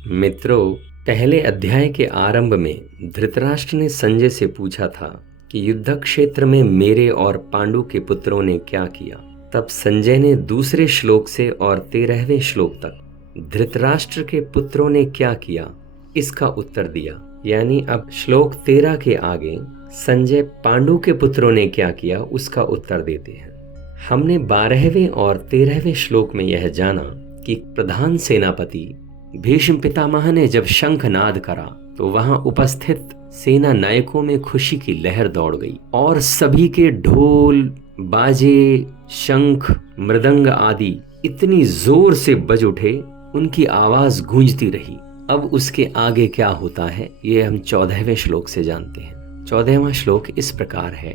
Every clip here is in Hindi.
मित्रों, पहले अध्याय के आरंभ में धृतराष्ट्र ने संजय से पूछा था कि युद्ध क्षेत्र में मेरे और पांडु के पुत्रों ने क्या किया। तब संजय ने दूसरे श्लोक से और 13वें श्लोक तक धृतराष्ट्र के पुत्रों ने क्या किया इसका उत्तर दिया। यानी अब श्लोक 13 के आगे संजय पांडु के पुत्रों ने क्या किया उसका उत्तर देते हैं। हमने 12वें और 13वें श्लोक में यह जाना कि प्रधान सेनापति भीष्म पितामह ने जब शंखनाद करा तो वहां उपस्थित सेना नायकों में खुशी की लहर दौड़ गई और सभी के ढोल, बाजे, शंख, मृदंग आदि इतनी जोर से बज उठे, उनकी आवाज गूंजती रही। अब उसके आगे क्या होता है ये हम 14वें श्लोक से जानते हैं। 14वां श्लोक इस प्रकार है।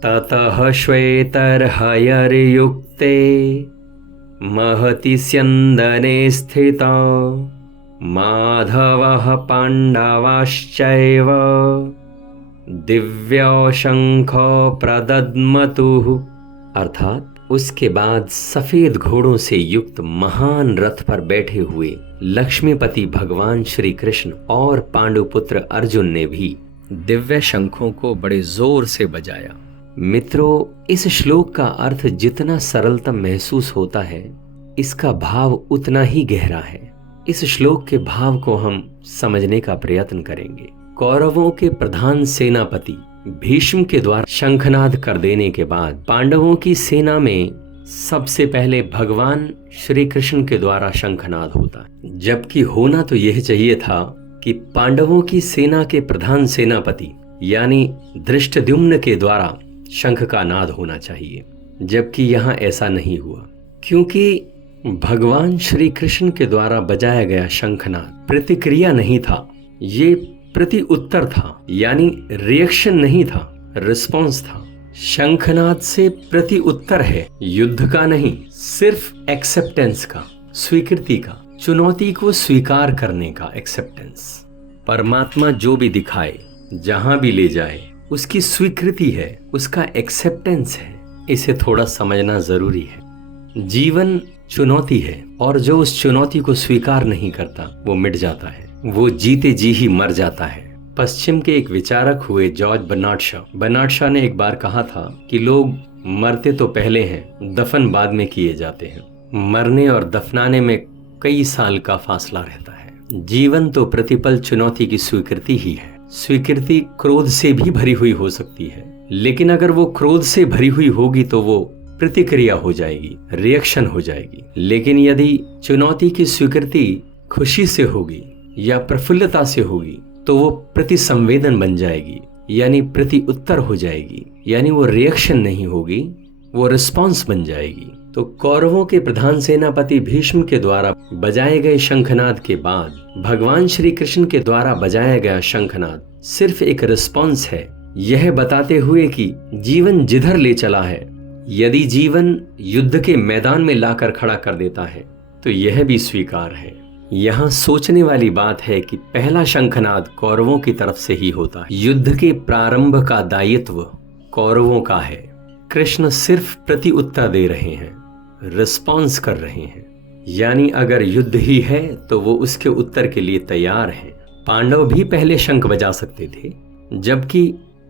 ततः श्वेतर्हयर्युक्ते महति स्यन्दने स्थिता माधवः पाण्डवाश्चैव दिव्यो शंखो प्रदद्मतुः। अर्थात उसके बाद सफेद घोड़ों से युक्त महान रथ पर बैठे हुए लक्ष्मीपति भगवान श्री कृष्ण और पांडुपुत्र अर्जुन ने भी दिव्य शंखों को बड़े जोर से बजाया। मित्रों, इस श्लोक का अर्थ जितना सरलतम महसूस होता है, इसका भाव उतना ही गहरा है। इस श्लोक के भाव को हम समझने का प्रयत्न करेंगे। कौरवों के प्रधान सेनापति भीष्म के द्वारा शंखनाद कर देने के बाद पांडवों की सेना में सबसे पहले भगवान श्री कृष्ण के द्वारा शंखनाद होता है, जबकि होना तो यह चाहिए था कि पांडवों की सेना के प्रधान सेनापति यानी धृष्टद्युम्न के द्वारा शंख का नाद होना चाहिए, जबकि यहाँ ऐसा नहीं हुआ, क्योंकि भगवान श्री कृष्ण के द्वारा बजाया गया शंखनाद प्रतिक्रिया नहीं था, ये प्रति उत्तर था, यानी रिएक्शन नहीं था, रिस्पॉन्स था। शंखनाद से प्रति उत्तर है, युद्ध का नहीं, सिर्फ एक्सेप्टेंस का, स्वीकृति का, चुनौती को स्वीकार करने का एक्सेप्टेंस। परमात्मा जो भी दिखाए, जहां भी ले जाए, उसकी स्वीकृति है, उसका एक्सेप्टेंस है। इसे थोड़ा समझना जरूरी है। जीवन चुनौती है और जो उस चुनौती को स्वीकार नहीं करता वो मिट जाता है, वो जीते जी ही मर जाता है। पश्चिम के एक विचारक हुए जॉर्ज बर्नार्ड शॉ ने एक बार कहा था कि लोग मरते तो पहले हैं, दफन बाद में किए जाते हैं। मरने और दफनाने में कई साल का फासला रहता है। जीवन तो प्रतिपल चुनौती की स्वीकृति ही है। स्वीकृति क्रोध से भी भरी हुई हो सकती है, लेकिन अगर वो क्रोध से भरी हुई होगी तो वो प्रतिक्रिया हो जाएगी, रिएक्शन हो जाएगी। लेकिन यदि चुनौती की स्वीकृति खुशी से होगी या प्रफुल्लता से होगी तो वो प्रति संवेदन बन जाएगी, यानी प्रति उत्तर हो जाएगी, यानी वो रिएक्शन नहीं होगी, वो रिस्पॉन्स बन जाएगी। तो कौरवों के प्रधान सेनापति भीष्म के द्वारा बजाए गए शंखनाद के बाद भगवान श्री कृष्ण के द्वारा बजाया गया शंखनाद सिर्फ एक रिस्पॉन्स है, यह बताते हुए कि जीवन जिधर ले चला है, यदि जीवन युद्ध के मैदान में लाकर खड़ा कर देता है तो यह भी स्वीकार है। यहाँ सोचने वाली बात है कि पहला शंखनाद कौरवों की तरफ से ही होता है। युद्ध के प्रारंभ का दायित्व कौरवों का है। कृष्ण सिर्फ प्रति उत्तर दे रहे हैं, रिस्पॉन्स कर रहे हैं, यानी अगर युद्ध ही है तो वो उसके उत्तर के लिए तैयार हैं। पांडव भी पहले शंख बजा सकते थे, जबकि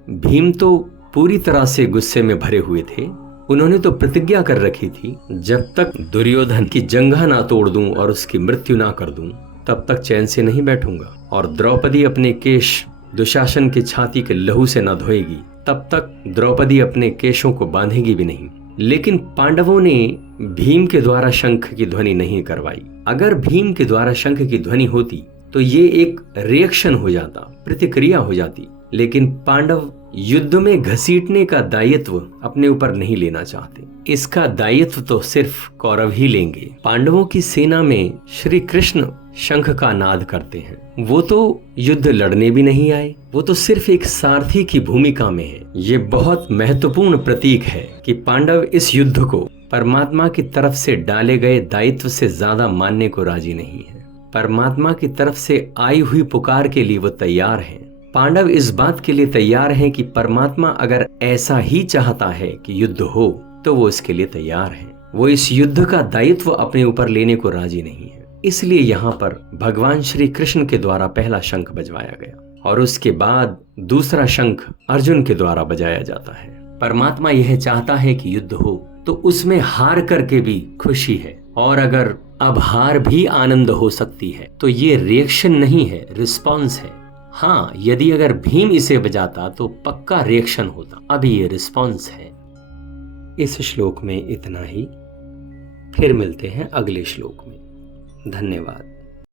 भीम तो पूरी तरह से गुस्से में भरे हुए थे। उन्होंने तो प्रतिज्ञा कर रखी थी, जब तक दुर्योधन की जंघा ना तोड़ दूं और उसकी मृत्यु ना कर दूं, तब तक चैन से नहीं बैठूंगा। और द्रौपदी अपने केश दुशासन की छाती के लहू से न धोएगी, तब तक द्रौपदी अपने केशों को बांधेगी भी नहीं। लेकिन पांडवों ने भीम के द्वारा शंख की ध्वनि नहीं करवाई। अगर भीम के द्वारा शंख की ध्वनि होती तो ये एक रिएक्शन हो जाता, प्रतिक्रिया हो जाती। लेकिन पांडव युद्ध में घसीटने का दायित्व अपने ऊपर नहीं लेना चाहते। इसका दायित्व तो सिर्फ कौरव ही लेंगे। पांडवों की सेना में श्री कृष्ण शंख का नाद करते हैं। वो तो युद्ध लड़ने भी नहीं आए, वो तो सिर्फ एक सारथी की भूमिका में है। ये बहुत महत्वपूर्ण प्रतीक है कि पांडव इस युद्ध को परमात्मा की तरफ से डाले गए दायित्व से ज्यादा मानने को राजी नहीं है। परमात्मा की तरफ से आई हुई पुकार के लिए वो तैयार हैं। पांडव इस बात के लिए तैयार हैं कि परमात्मा अगर ऐसा ही चाहता है कि युद्ध हो तो वो इसके लिए तैयार है। वो इस युद्ध का दायित्व अपने ऊपर लेने को राजी नहीं है। इसलिए यहाँ पर भगवान श्री कृष्ण के द्वारा पहला शंख बजवाया गया और उसके बाद दूसरा शंख अर्जुन के द्वारा बजाया जाता है। परमात्मा यह चाहता है कि युद्ध हो, तो उसमें हार करके भी खुशी है, और अगर अब हार भी आनंद हो सकती है तो ये रिएक्शन नहीं है, रिस्पॉन्स है। हाँ, यदि अगर भीम इसे बजाता तो पक्का रिएक्शन होता, अभी ये रिस्पॉन्स है। इस श्लोक में इतना ही, फिर मिलते हैं अगले श्लोक में। धन्यवाद।